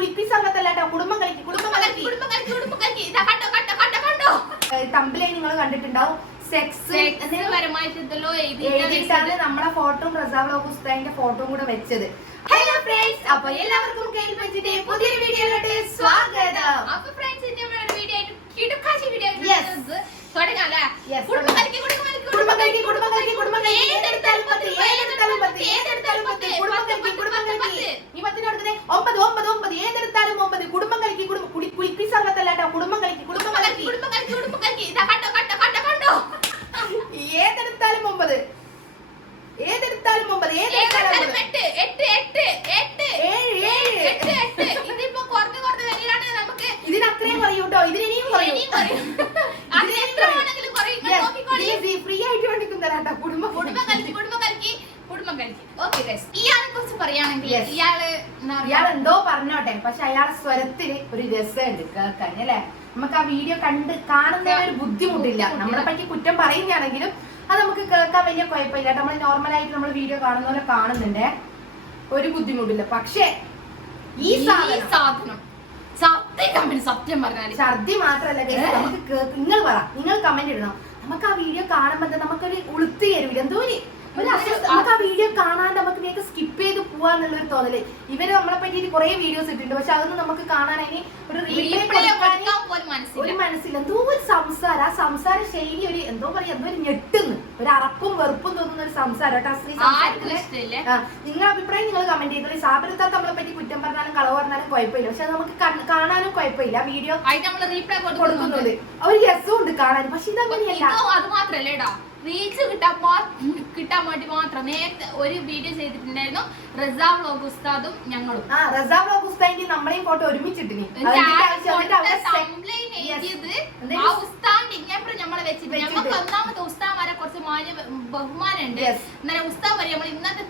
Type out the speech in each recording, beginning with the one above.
കുളിപ്പി സംഘത്തല്ലാട്ടോ, കുടുംബം കളിക്ക് തമ്പിലായി നിങ്ങൾ കണ്ടിട്ടുണ്ടാവും. സെക്സ് എഴുതിയിട്ടാണ് നമ്മുടെ ഫോട്ടോയും റസാ വ്ലോഗ് ഉസ്താദിന്റെ ഫോട്ടോയും കൂടെ വെച്ചത്. ഹലോ ഫ്രണ്ട്സ്, അപ്പൊ എല്ലാവർക്കും കേൾപ്പിച്ചിട്ട് പുതിയൊരു വീഡിയോയിലോട്ട് സ്വാഗതം. അപ്പൊ ഫ്രണ്ട്സ്, നമ്മുടെ വീഡിയോ ആയിട്ട് കിടുക്കാച്ചി വീഡിയോ തുടങ്ങാല്ലേ? കുളിപ്പി സംഘത്തല്ലാട്ടോ, കുടുംബം കളിക്ക് ഏതെടുത്താലും 9 ഇതിനത്രയും പറയൂ കേട്ടോ, ഇതിനിയും പറയും. ഫ്രീ ആയിട്ട് വേണ്ടിക്കും തരാട്ടോ. കുടുംബം കളിക്ക്. ഓക്കേ ഗയ്സ്, ഇയാളെ കുറിച്ച് പറയുകയാണെങ്കിൽ ഇയാൾ എന്തോ പറഞ്ഞോട്ടെ, പക്ഷെ അയാളെ സ്വരത്തിന് ഒരു രസമുണ്ട് കേൾക്കാൻ അല്ലെ. നമുക്ക് ആ വീഡിയോ കാണുന്ന ഒരു ബുദ്ധിമുട്ടില്ല. നമ്മളെ പറ്റി കുറ്റം പറയുകയാണെങ്കിലും അത് നമുക്ക് കേൾക്കാൻ വലിയ കുഴപ്പമില്ല. നമ്മൾ നോർമലായിട്ട് നമ്മൾ വീഡിയോ കാണുന്ന പോലെ കാണുന്നുണ്ട്, ഒരു ബുദ്ധിമുട്ടില്ല. പക്ഷെ ഈ സാധനം സത്യം പറഞ്ഞാൽ ഛർദി മാത്രല്ല, നമുക്ക് നിങ്ങൾ കമന്റ് ഇടണം. നമുക്ക് ആ വീഡിയോ കാണുമ്പോ നമുക്കൊരു ഉളുത്തി തരൂല, എന്തോ നമുക്ക് ആ വീഡിയോ കാണാണ്ട് നമുക്ക് വേഗം സ്കിപ്പ് ചെയ്ത് പോവാന്നുള്ളൊരു തോന്നല്. ഇവര് നമ്മളെ പറ്റിയിട്ട് കുറെ വീഡിയോസ് ഇട്ടിട്ടുണ്ട്, പക്ഷെ അതൊന്നും നമുക്ക് കാണാനായി ഒരു മനസ്സില്ല. എന്തോ ഒരു സംസാരം, ആ സംസാര ശൈലി ഒരു എന്തോ പറയാ, എന്തോ ഒരു ഞെട്ടുന്നു, ഒരു അറപ്പും വെറുപ്പും തോന്നുന്ന ഒരു സംസാരം കേട്ടോ. നിങ്ങളുടെ അഭിപ്രായം നിങ്ങൾ കമന്റ് ചെയ്തോളൂ. സാബിരത്താത്ത നമ്മളെ പറ്റി കുറ്റം പറഞ്ഞാലും കളവ് പറഞ്ഞാലും കുഴപ്പമില്ല, പക്ഷെ അത് നമുക്ക് കാണാനും കുഴപ്പമില്ല. വീഡിയോ കൊടുക്കുന്നുണ്ട്, ഒരു രസമുണ്ട് കാണാൻ. പക്ഷെ ഇതങ്ങനെയല്ല. അത് മാത്രല്ലേടാ, റീച്ച് കിട്ടാൻ വേണ്ടി മാത്രം നേരത്തെ ഒരു വീഡിയോ ചെയ്തിട്ടുണ്ടായിരുന്നു, റസാ വ്ലോഗ് ഉസ്താദും ഞങ്ങളും. റസാ വ്ലോഗ് ഉസ്താദിന്റെ നമ്മളെയും ഫോട്ടോ ഒരുമിച്ചിട്ടിനി. നമ്മളെ വെച്ചിട്ട് ഞങ്ങൾക്ക് ഒന്നാമത്തെ ഉസ്താദ്മാരെ കുറച്ച് മാന്യ ബഹുമാനുണ്ട്. എന്നാലും ഉസ്താദ് വരെ നമ്മൾ ഇന്നത്തെ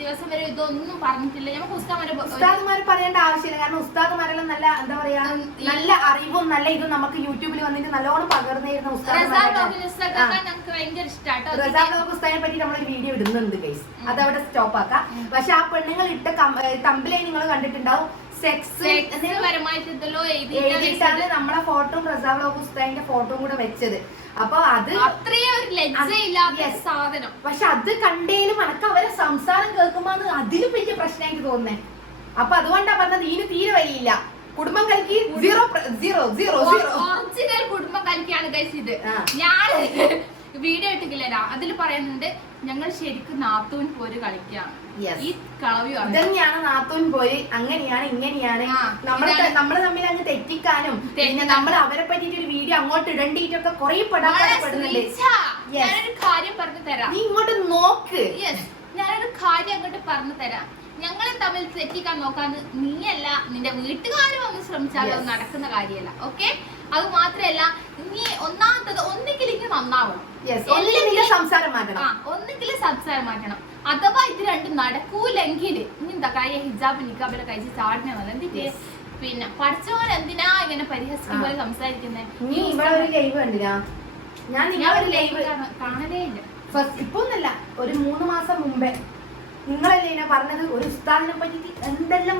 ദിവസം വരെ ഇതൊന്നും പറഞ്ഞിട്ടില്ല. നമുക്ക് ഉസ്താദ്മാരെ പറയേണ്ട ആവശ്യമില്ല, കാരണം ഉസ്താദ്മാരെല്ലാം നല്ല എന്താ പറയാ, നല്ല അറിവും നല്ല ഇതും നമുക്ക് യൂട്യൂബിൽ വന്നിട്ട് നല്ലോണം പകർന്നിരുന്ന ഞങ്ങൾക്ക് ഭയങ്കര ഇഷ്ടമാണ്. റസാ വ്ലോഗ് ഉസ്താദിനെ പറ്റി നമ്മളൊരു വീഡിയോ ഇടുന്നുണ്ട് ഗൈസ്, അതവിടെ സ്റ്റോപ്പ് ആക്കാം. പക്ഷെ ആ പെണ്ണുങ്ങൾ ഇട്ട തമ്പിലായി നിങ്ങൾ കണ്ടിട്ടുണ്ടാവും. സെക്സ് എഴുതിയിട്ടാണ് നമ്മളെ ഫോട്ടോയും റസാ വ്ലോഗ് ഉസ്താദിന്റെ ഫോട്ടോയും കൂടെ വെച്ചത്. അപ്പൊ അത് സാധനം. പക്ഷെ അത് കണ്ടേലും അനക്ക് അവരെ സംസാരം കേൾക്കുമ്പോ അതിലും വലിയ പ്രശ്നമായിട്ട് തോന്നുന്നേ. അപ്പൊ അതുകൊണ്ടാ പറഞ്ഞത് ഇതിന് തീരെ വരിയില്ല. കുടുംബം കളിക്ക് 0 ഒറിജിനൽ കുടുംബം കളിക്കാണ് ഗൈസ് ഇത്. ഞാൻ വീഡിയോ ഇട്ടില്ല, അതിൽ പറയുന്നുണ്ട് ഞങ്ങൾ ശരിക്കും നാത്തൂൻ പോര് കളിക്കാണ്. ഈ കളവി ഇതന്നെയാണ് നാത്തൂൻ പോര്, അങ്ങനെയാണ് ഇങ്ങനെയാണ്. നമ്മള് തമ്മിൽ അങ്ങ് തെറ്റിക്കാനും പിന്നെ നമ്മൾ അവരെ പറ്റിട്ട് ഒരു വീഡിയോ അങ്ങോട്ട് ഇടണ്ടിട്ടൊക്കെ കുറെ പെടാപ്പെടുന്നുണ്ട്. ഞാനൊരു കാര്യം പറഞ്ഞു തരാം, നീ ഇങ്ങോട്ട് നോക്ക്. ഞാനൊരു കാര്യം അങ്ങോട്ട് പറഞ്ഞു തരാം. ഞങ്ങളെ തമ്മിൽ തെറ്റിക്കാൻ നോക്കാന്ന് നീയല്ല, നിന്റെ വീട്ടുകാരും ഒന്ന് ശ്രമിച്ചാലോ നടക്കുന്ന കാര്യമല്ല. ഓക്കെ, അത് മാത്രല്ല, നീ ഒന്നാമത്തത് ഒന്നിക്കിലേക്ക് നന്നാവണം, ഒന്നിക്കിലും സംസാരം മാറ്റണം. അഥവാ ഇത് രണ്ടും നടക്കൂലെങ്കിൽ നീ എന്താ കാര്യം ഹിജാബ് നിക്കാബിലെ കഴിച്ച് ചാടിനെ വന്നത് എന്തിട്ട്? പിന്നെ പഠിച്ചവൻ എന്തിനാ ഇങ്ങനെ പരിഹസിക്കും പോലെ സംസാരിക്കുന്നേ? ഞാൻ നിങ്ങളൊരു ലൈവ് കാണലേ ഇല്ല. ഇപ്പൊ ഒന്നല്ല, ഒരു 3 മാസം മുമ്പേ നിങ്ങളല്ലേ ഞാൻ പറഞ്ഞത് ഒരു ഉസ്താദിനെ പറ്റിട്ട് എന്തെല്ലാം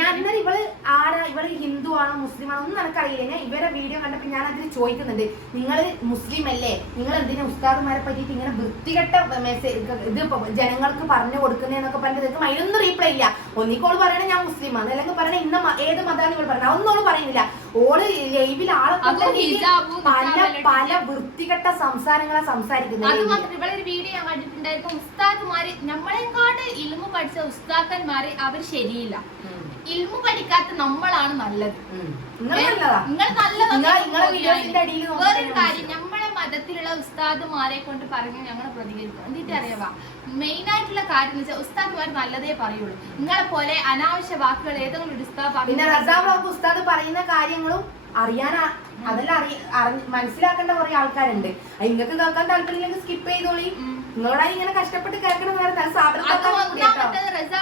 ഞാൻ ഇവള് ആരാ, ഇവള് ഹിന്ദു ആണോ മുസ്ലിം ആണോ ഒന്നും എനിക്കറിയില്ല. ഞാൻ ഇവരെ വീഡിയോ കണ്ടപ്പോ ഞാൻ അതിൽ ചോദിക്കുന്നുണ്ട്, നിങ്ങൾ മുസ്ലിം അല്ലേ, നിങ്ങൾ എന്തിനാ ഉസ്താദുമാരെ പറ്റിട്ട് ഇങ്ങനെ വൃത്തികെട്ട മെസ്സേജ് ഇത് ജനങ്ങൾക്ക് പറഞ്ഞു കൊടുക്കുന്നതെന്നൊക്കെ പറഞ്ഞിട്ട് നിങ്ങൾക്ക് അതിനൊന്നും റീപ്ലൈ ഇല്ല. ഒന്നിക്കോള് പറയണേ ഞാൻ മുസ്ലിമാണ്, അല്ലെങ്കിൽ പറയണേ ഇന്ന ഏത് മതമാണ് ഇവൾ പറയണത്, അതൊന്നും പറയുന്നില്ല. ഓള് ലൈവിൽ ആളെ പല വൃത്തികെട്ട സംസാരങ്ങളാ സംസാരിക്കുന്നത്. ഉസ്താദ്മാര് നമ്മളെക്കാട് ഇൽമു പഠിച്ച ഉസ്താദന്മാര് അവർ ശരിയില്ല. ഇൽമു പഠിക്കാത്ത നമ്മളാണ് നല്ലത്. നിങ്ങൾ വേറൊരു കാര്യം, നമ്മളെ മതത്തിലുള്ള ഉസ്താദുമാരെ കൊണ്ട് പറഞ്ഞ് ഞങ്ങൾ പ്രതികരിക്കും. എന്നിട്ട് അറിയാവാ, മെയിൻ ആയിട്ടുള്ള കാര്യം എന്ന് വെച്ചാൽ ഉസ്താദുമാർ നല്ലതേ പറയുള്ളൂ. നിങ്ങളെ പോലെ അനാവശ്യ വാക്കുകൾ ഏതെങ്കിലും ഒരു ഉസ്താദ് പറയുന്ന കാര്യങ്ങളും അറിയാനാ, അതെല്ലാം മനസ്സിലാക്കേണ്ട കുറെ ആൾക്കാരുണ്ട്. നിങ്ങൾക്ക് കേൾക്കാൻ താല്പര്യമില്ലെങ്കിൽ സ്കിപ്പ് ചെയ്തോളി. നിങ്ങളോടായി ഇങ്ങനെ കഷ്ടപ്പെട്ട് കേൾക്കണം. റസാ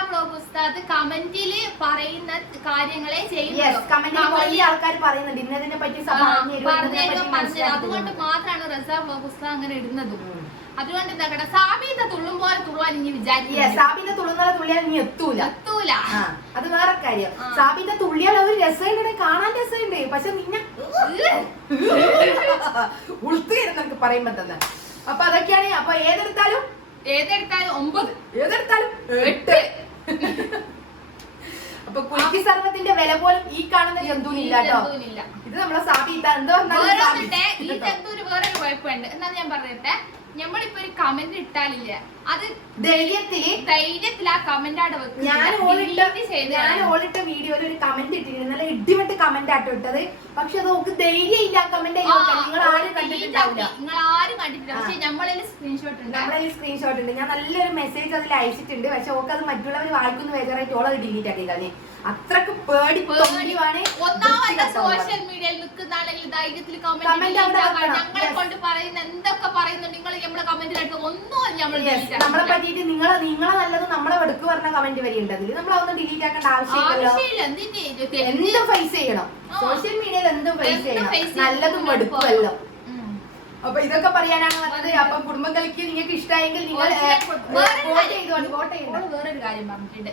വ്ലോഗ് ഉസ്താദ് കമന്റില് പറയുന്ന കാര്യങ്ങളെ ആൾക്കാർ പറയുന്നുണ്ട് ഇന്നതിനെ പറ്റി. അതുകൊണ്ട് മാത്രമാണ് റസാ വ്ലോഗ് ഉസ്താദ് അങ്ങനെ ഇടുന്നത്. അതുകൊണ്ട് എന്താ സാബീത തുള്ളും പോലെ തുള്ളാൻ ഇനി വിചാരിക്കുക. സാബിന്റെ തുള്ളുന്ന തുള്ളിയാൽ നീ എത്തൂല. അത് വേറെ കാര്യം. സാബിന്റെ തുള്ളിയാൽ ഒരു രസമുണ്ട്, കാണാൻ രസമുണ്ട്. പക്ഷെ നിന്നെ ഉളുത്തുകയെന്നൊക്കെ പറയുമ്പോ തന്നെ. അപ്പൊ അതൊക്കെയാണ്. അപ്പൊ ഏതെടുത്താലും 9, ഏതെടുത്താലും 8. അപ്പൊ കുൽക്കി സർവത്തിന്റെ വില പോലും ഈ കാണുന്ന ജന്തുവിനില്ല കേട്ടോ. ഇത് നമ്മളെ സാബിത്ത എന്തോ ഈ ജന്തുവിന് വേറൊരു കുഴപ്പമുണ്ട്. എന്നാന്ന് ഞാൻ പറയട്ടെ, നമ്മളിപ്പോ ഒരു കമന്റ് ഇട്ടാലില്ല, അത് ധൈര്യത്തിൽ ആ കമന്റ് അവിടെ വെക്കും. ഞാൻ ഓളിട്ട വീഡിയോയിൽ ഒരു കമന്റ് ഇട്ടിരുന്നു, നല്ല ഇടിമട്ട് കമന്റ് ആട്ടോ ഇട്ടത്. പക്ഷെ അത് നമുക്ക് ധൈര്യം ഇല്ല കമന്റ്. നിങ്ങൾ ആരും കണ്ടിട്ടില്ല. പക്ഷെ നമ്മളതിൽ സ്ക്രീൻഷോട്ട് ഉണ്ട്. ഞാൻ നല്ലൊരു മെസ്സേജ് അതിൽ അയച്ചിട്ടുണ്ട്. പക്ഷെ ഓക്ക് അത് മറ്റുള്ളവർ വായിക്കുന്ന വേജറായിട്ട് ഓളത് ഡിലീറ്റ് ആക്കി കളഞ്ഞു. അത്രക്ക് പേടിയാണ്. സോഷ്യൽ മീഡിയയിൽ നിൽക്കുന്നാണെങ്കിൽ ധൈര്യത്തിൽ ഞങ്ങളെ കൊണ്ട് പറയുന്ന എന്തൊക്കെ പറയുന്നുണ്ട് നിങ്ങൾ നമ്മളെ കമന്റിലായിട്ട് ഒന്നും നമ്മളെ പറ്റിയിട്ട് നിങ്ങളെ നല്ലത് നമ്മളെ വെടുക്ക് പറഞ്ഞ കമന്റ് വരെയുണ്ട്. അതിൽ നമ്മളതൊന്നും ഡിലീറ്റ് ആക്കേണ്ട ആവശ്യമില്ല. എന്തും ഫേസ് ചെയ്യണം. സോഷ്യൽ മീഡിയയിൽ എന്തും ഫേസ് ചെയ്യണം. നല്ലതും വെടുക്കുമല്ലോ. അപ്പൊ ഇതൊക്കെ പറയാനാണ് വന്നത്. അപ്പൊ കുടുംബം കളിക്ക് നിങ്ങൾക്ക് ഇഷ്ടമായെങ്കിൽ നിങ്ങൾ വേറൊരു കാര്യം പറഞ്ഞിട്ടുണ്ട്.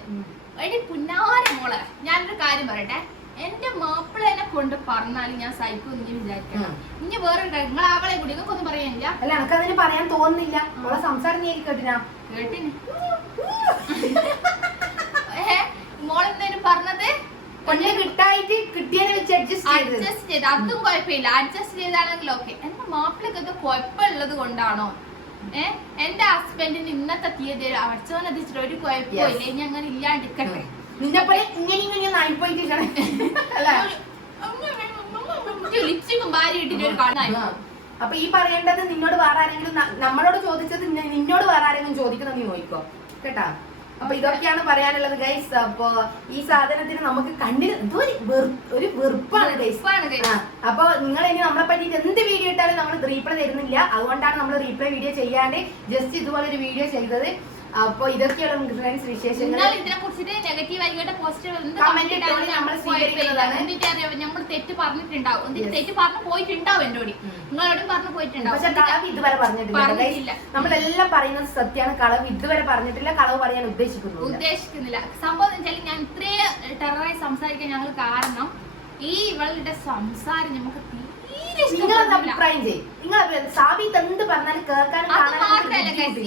എടി പുന്നാര മോളെ, ഞാനൊരു കാര്യം പറയട്ടെ. എന്റെ മാപ്പിളനെ കൊണ്ട് പറഞ്ഞാലും ഞാൻ സൈക്കോ നീ വിചാരിക്കണം. ഇനി വേറൊരു കാര്യം, നിങ്ങൾ അവളെ കൂടി നിങ്ങൾക്കൊന്നും പറയാനില്ല. അല്ല, എനിക്ക് അതിന് പറയാൻ തോന്നുന്നില്ല. അവളെ സംസാരം നീ കേട്ടിനാ കേട്ടിന് മോളെന്തേലും പറഞ്ഞത് കിട്ടിയതിനെ വെച്ച് അഡ്ജസ്റ്റ് ചെയ്ത് അതും കുഴപ്പമില്ല. അഡ്ജസ്റ്റ് ചെയ്താണെങ്കിൽ ഓക്കെ. എന്റെ മാപ്പിളക്ക് ഇത് കുഴപ്പമുള്ളത് കൊണ്ടാണോ? എന്റെ ഹസ്ബൻഡിന് ഇന്നത്തെ തീയതി അടച്ചോനതിച്ചിട്ട് ഒരു കുഴപ്പമില്ല. ഇനി അങ്ങനെ ഇല്ലാണ്ടിരിക്കട്ടെ. ലിപ്സ്റ്റിക്കും ഭാര്യ ഇട്ടിട്ട് ഒരു കാണാൻ. അപ്പൊ ഈ പറയേണ്ടത് നിന്നോട് വേറെ ആരെങ്കിലും, നമ്മളോട് ചോദിച്ചത് നിന്നോട് വേറെ ആരെങ്കിലും ചോദിക്കണം നീ നോക്കിക്കോ കേട്ടാ. അപ്പൊ ഇതൊക്കെയാണ് പറയാനുള്ളത് ഗൈസ്. അപ്പൊ ഈ സാധനത്തിന് നമുക്ക് കണ്ണിന് എന്തോ ഒരു വെറുപ്പാണ് ഗൈസ്. അപ്പൊ നിങ്ങൾ ഇനി നമ്മളെ പറ്റിയിട്ട് എന്ത് വീഡിയോ ഇട്ടാലും നമ്മൾ റീപ്ലൈ തരുന്നില്ല. അതുകൊണ്ടാണ് നമ്മൾ റീപ്ലൈ വീഡിയോ ചെയ്യാണ്ട് ജസ്റ്റ് ഇതുപോലെ ഒരു വീഡിയോ ചെയ്തത്. അപ്പൊ ഇതൊക്കെയാണ് ഫ്രണ്ട്സ് വിശേഷങ്ങൾ. ഇതിനെ കുറിച്ചിട്ട് നെഗറ്റീവ് ആയിക്കോട്ടെ പോസിറ്റീവ് നമ്മൾ തെറ്റ് പറഞ്ഞിട്ടുണ്ടാവും. തെറ്റ് പറഞ്ഞു പോയിട്ടുണ്ടാവും. എന്നോട് നിങ്ങളോടും പറഞ്ഞു പോയിട്ടുണ്ടാവും. പക്ഷെ കളവ് ഇതുവരെ പറഞ്ഞിട്ടില്ല. നമ്മളെല്ലാം പറയുന്നത് സത്യമാണ്. കളവ് ഇതുവരെ പറഞ്ഞിട്ടില്ല. കളവ് പറയാൻ ഉദ്ദേശിക്കുന്നില്ല. സംഭവം എന്ന് വെച്ചാൽ ഞാൻ ഇത്രയും ടെററായി സംസാരിക്കാൻ ഞങ്ങൾ കാരണം ഈ ഇവളുടെ സംസാരം നമുക്ക് അഭിപ്രായം ചെയ്യും. നിങ്ങൾ സാബിത്ത് എന്ത് പറഞ്ഞാലും കേൾക്കാനും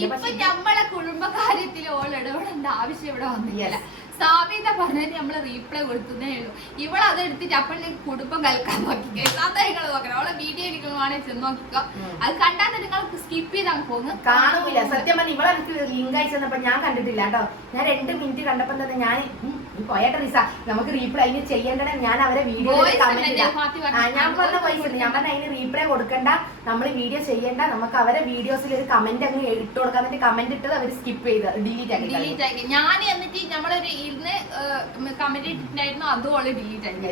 ഇപ്പൊ നമ്മളെ കുടുംബകാര്യത്തിൽ ഓളിടപെടേണ്ട ആവശ്യം ഇവിടെ വന്നില്ല. സാബിത പറഞ്ഞത് നമ്മള് റീപ്ലൈ കൊടുത്തതേ ഉള്ളൂ. ഇവളത് എടുത്തിട്ട് അപ്പോഴേ കുടുംബം കലക്കാൻ നോക്കി. അതാ നിങ്ങൾ നോക്കണം. അവളെ വീഡിയോ എടുക്കണമെങ്കിൽ ചെന്ന് നോക്കിക്കോ. അത് കണ്ടാൽ നിങ്ങൾക്ക് സ്കിപ്പ് ചെയ്താൽ പോകുന്നു. കാണൂല. സത്യം പറഞ്ഞ ഇവളെ എനിക്ക് ലിങ്ക് അയച്ചപ്പോ ഞാൻ കണ്ടിട്ടില്ല കേട്ടോ. ഞാൻ 2 മിനിറ്റ് കണ്ടപ്പോ തന്നെ ഞാൻ പോയട്ടെ റിസ നമുക്ക് റീപ്ലൈ അതിന് ചെയ്യേണ്ടത്. ഞാൻ അവരെ വീഡിയോ ഞാൻ പറഞ്ഞ പൈസ ഞാൻ പറഞ്ഞ അതിന് റീപ്ലൈ കൊടുക്കണ്ട, നമ്മൾ വീഡിയോ ചെയ്യണ്ട, നമുക്ക് അവരെ വീഡിയോസിൽ ഒരു കമന്റ് അങ്ങ് ഇട്ട് കൊടുക്കാൻ. എന്നിട്ട് കമന്റ് ഇട്ടത് അവർ സ്കിപ്പ് ചെയ്ത് ഡിലീറ്റ് ആക്കി. ഞാൻ എന്നിട്ട് നമ്മളൊരു കമന്റ് ഇട്ടിട്ടുണ്ടായിരുന്നു. അതും ഓള് ഡിലീറ്റ് ആക്കി.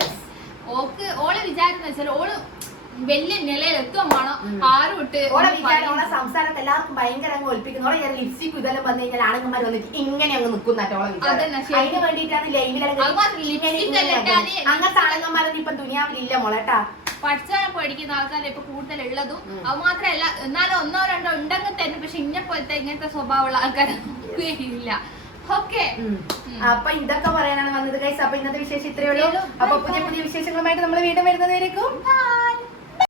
ഓള് വിചാരിക്കുന്ന വെച്ചാൽ ഓള് വലിയ നിലയിൽ എത്തുവാണോ ആരും ഇട്ട് ഓളെ വിചാരം ഓളെ സംസാരത്തെ എല്ലാവർക്കും ഭയങ്കര അങ്ങ് ഒളിപ്പിക്കുന്നു. ഓളെ ലിപ്സ്റ്റിക് ഇതെല്ലാം വന്നു കഴിഞ്ഞാൽ ആണുങ്ങന്മാർ വന്നിട്ട് ഇങ്ങനെ അങ്ങ് നിൽക്കുന്നോ അതിന് വേണ്ടിയിട്ടാണ് ലൈവിലെല്ലാം അങ്ങനത്തെ ആണുങ്ങന്മാരൊന്നും ഇപ്പൊ ദുനിയാവിലില്ല മോളേട്ടാ. പഠിച്ചാൽ പഠിക്കുന്ന ആൾക്കാരെ ഇപ്പൊ കൂടുതൽ ഉള്ളതും. അത് മാത്രമല്ല എന്നാലും 1 or 2 ഉണ്ടെങ്കിൽ തന്നെ പക്ഷെ ഇങ്ങനത്തെ ഇങ്ങനത്തെ സ്വഭാവമുള്ള ആൾക്കാരൊക്കെ ഇല്ല. അപ്പൊ ഇതൊക്കെ പറയാനാണ് വന്നത് ഗൈസ്. അപ്പൊ ഇന്നത്തെ വിശേഷം ഇത്രയേ ഉള്ളൂ. അപ്പൊ പുതിയ വിശേഷങ്ങളുമായിട്ട് നമ്മൾ വീണ്ടും വരുന്നതായിരിക്കും.